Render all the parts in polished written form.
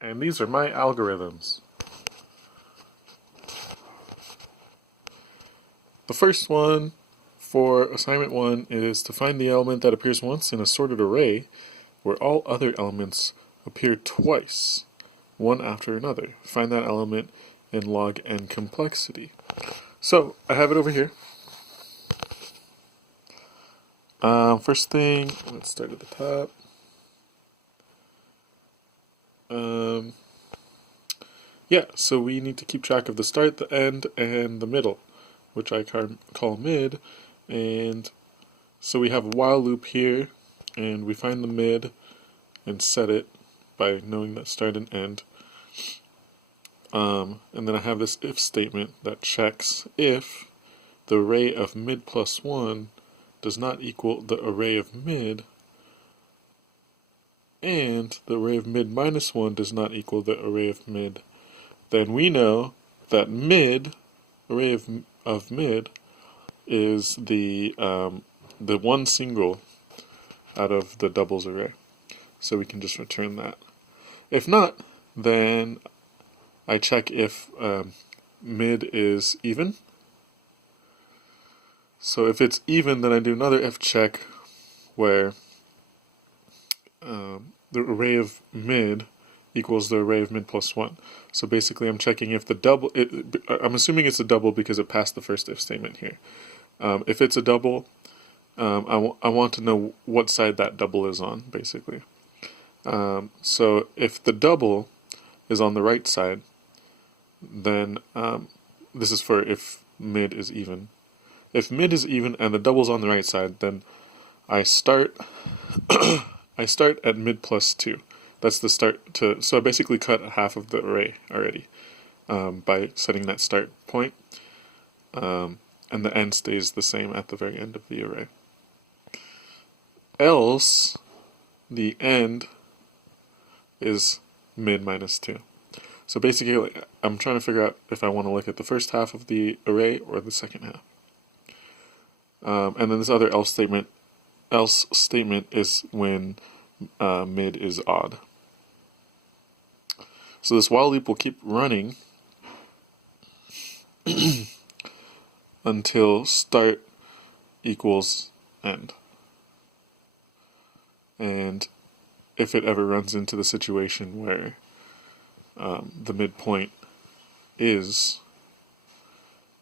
And these are my algorithms. The first one for assignment 1 is to find the element that appears once in a sorted array where all other elements appear twice, one after another. Find that element in log n complexity. So, I have it over here. First thing, let's start at the top. Yeah, so we need to keep track of the start, the end, and the middle, which I call mid. And so we have a while loop here, and we find the mid and set it by knowing that start and end. And then I have this if statement that checks if the array of mid plus 1 does not equal the array of mid, and the array of mid minus 1 does not equal the array of mid. Then we know that mid, array of mid, is the one single out of the doubles array. So we can just return that. If not, then I check if mid is even. So if it's even, then I do another if check where the array of mid equals the array of mid plus 1. So basically I'm checking if the double, I'm assuming it's a double because it passed the first if statement here. If it's a double, I want to know what side that double is on, basically. So if the double is on the right side, then this is for if mid is even. If mid is even and the double's on the right side, then I start I start at mid plus 2. That's the start to, so I basically cut half of the array already by setting that start point, and the end stays the same at the very end of the array. Else, the end is mid minus 2. So basically, I'm trying to figure out if I want to look at the first half of the array or the second half. And then this other else statement is when mid is odd. So this while loop will keep running until start equals end. And if it ever runs into the situation where the midpoint is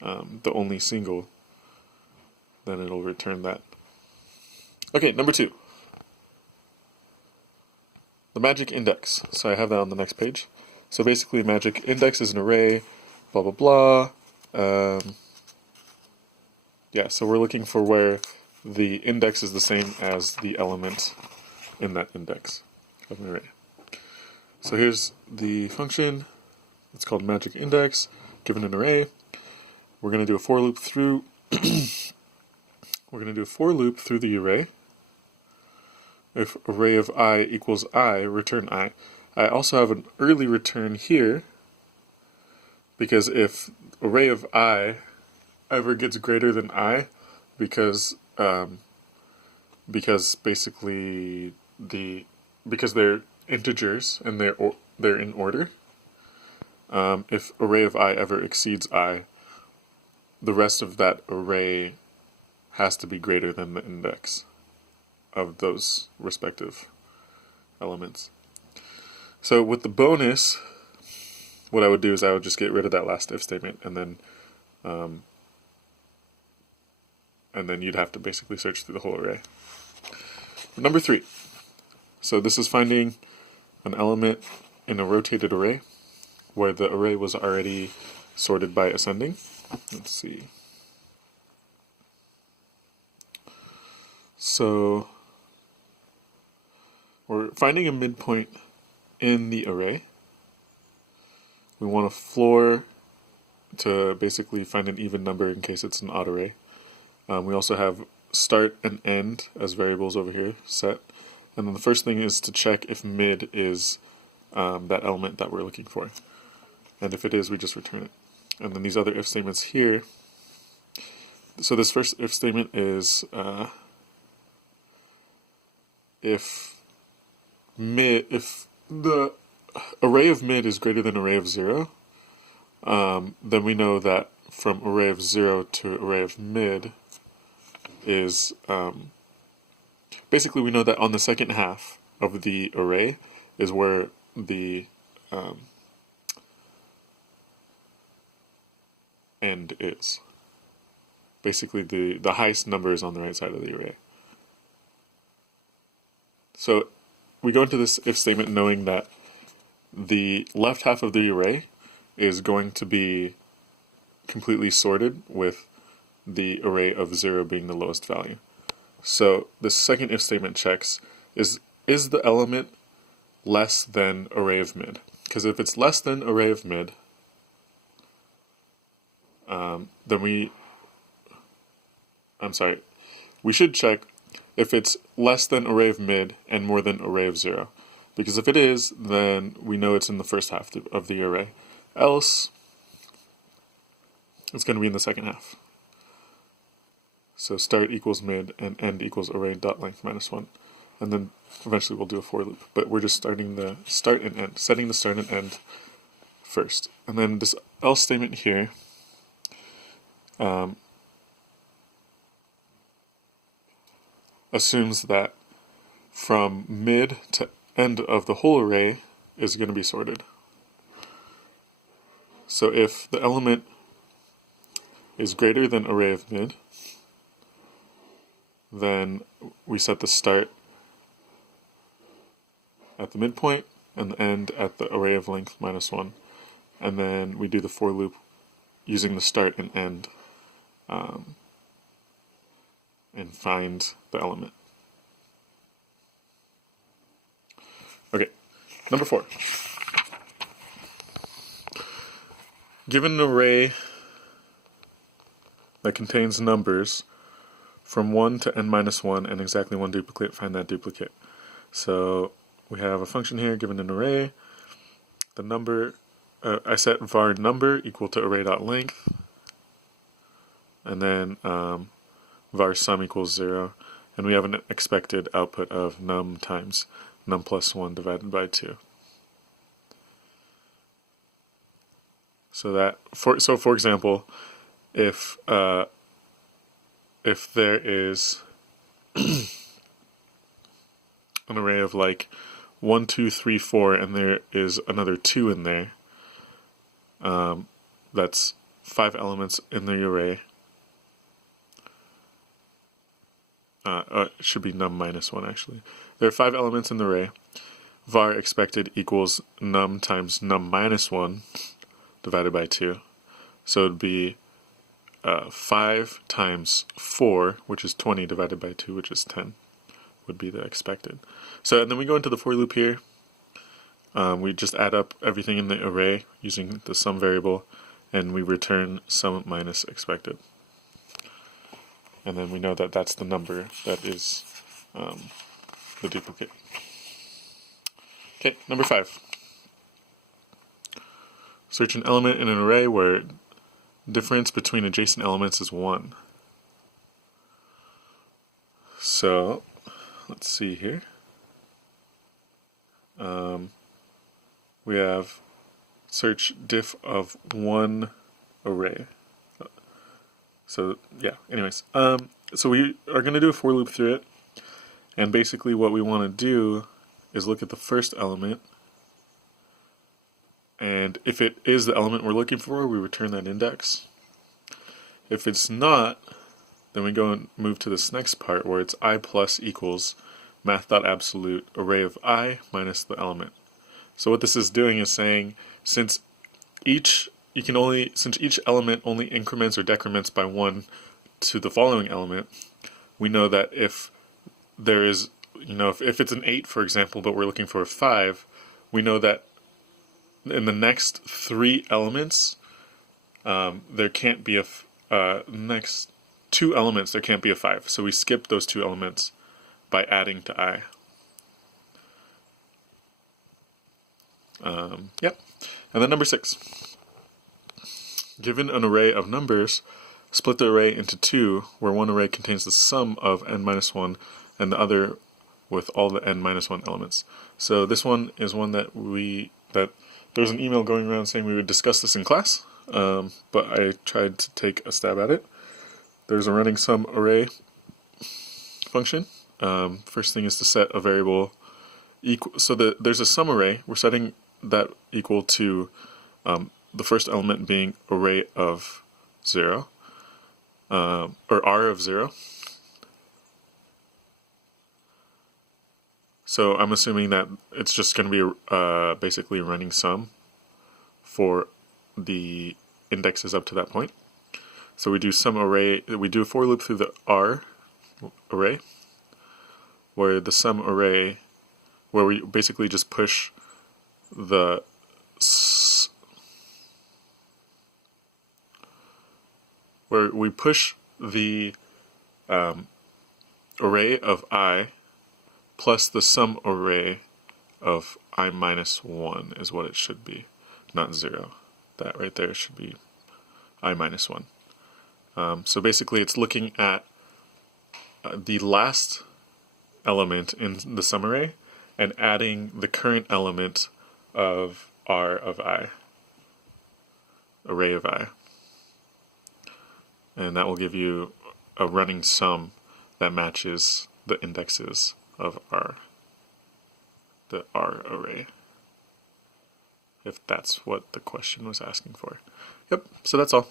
the only single, then it'll return that. Okay, number 2. The magic index. So I have that on the next page. So basically, magic index is an array, blah blah blah. Yeah, so we're looking for where the index is the same as the element in that index of an array. So here's the function. It's called magic index, given an array. We're going to do a for loop through. We're going to do a for loop through the array. If array of I equals I, return I. I also have an early return here, because if array of I ever gets greater than I, because basically because they're integers and they're in order. If array of I ever exceeds I, the rest of that array has to be greater than the index of those respective elements. So with the bonus, what I would do is I would just get rid of that last if statement, and then you'd have to basically search through the whole array. Number 3. So this is finding an element in a rotated array where the array was already sorted by ascending. Let's see. So we're finding a midpoint in the array. We want a floor to basically find an even number in case it's an odd array. We also have start and end as variables over here set. And then the first thing is to check if mid is that element that we're looking for. And if it is, we just return it. And then these other if statements here. So this first if statement is if the array of mid is greater than array of 0, then we know that from array of 0 to array of mid is, basically we know that on the second half of the array is where the end is. Basically the highest number is on the right side of the array. So we go into this if statement knowing that the left half of the array is going to be completely sorted with the array of 0 being the lowest value. So the second if statement checks is the element less than array of mid? Because if it's less than array of mid, then we should check if it's less than array of mid and more than array of 0. Because if it is, then we know it's in the first half of the array. Else, it's going to be in the second half. So start equals mid and end equals array dot length minus 1. And then eventually we'll do a for loop. But we're just starting the start and end, setting the start and end first. And then this else statement here, assumes that from mid to end of the whole array is going to be sorted. So if the element is greater than array of mid, then we set the start at the midpoint and the end at the array of length minus 1. And then we do the for loop using the start and end and find the element. Okay, number 4. Given an array that contains numbers from 1 to n minus 1 and exactly one duplicate, find that duplicate. So we have a function here given an array. The number, I set var number equal to array.length, and then var sum equals 0, and we have an expected output of num times num plus 1 divided by 2. So for example, if there is an array of like 1, 2, 3, 4, and there is another 2 in there, that's 5 elements in the array. It should be num minus 1 actually. There are 5 elements in the array. Var expected equals num times num minus 1 divided by 2. So it would be 5 times 4, which is 20, divided by 2, which is 10, would be the expected. So and then we go into the for loop here. We just add up everything in the array using the sum variable, and we return sum minus expected. And then we know that that's the number that is the duplicate. Okay, number 5. Search an element in an array where difference between adjacent elements is 1. So, let's see here. We have search diff of one array. So yeah, anyways, so we are going to do a for loop through it, and basically what we want to do is look at the first element, and if it is the element we're looking for, we return that index. If it's not, then we go and move to this next part where it's I plus equals math.absolute array of I minus the element. So what this is doing is saying, since each element only increments or decrements by 1 to the following element, we know that if there is, if it's an 8, for example, but we're looking for a 5, we know that in the next 3 elements, there can't be next 2 elements, there can't be a 5. So we skip those 2 elements by adding to I. Yep. And then number 6. Given an array of numbers, split the array into 2, where one array contains the sum of n minus 1 and the other with all the n minus 1 elements. So this one is one that we that there was an email going around saying we would discuss this in class, but I tried to take a stab at it. There's a running sum array function. First thing is to set a variable equal. So there's a sum array. We're setting that equal to the first element being array of 0, or r of 0. So I'm assuming that it's just going to be basically a running sum for the indexes up to that point. So we do sum array, we do a for loop through the R array, where the sum array, where we basically just push the array of I plus the sum array of I minus 1 is what it should be, not 0. That right there should be I minus 1. So basically it's looking at the last element in the sum array and adding the current element of R of I, array of I. And that will give you a running sum that matches the indexes of R, the R array, if that's what the question was asking for. Yep, so that's all.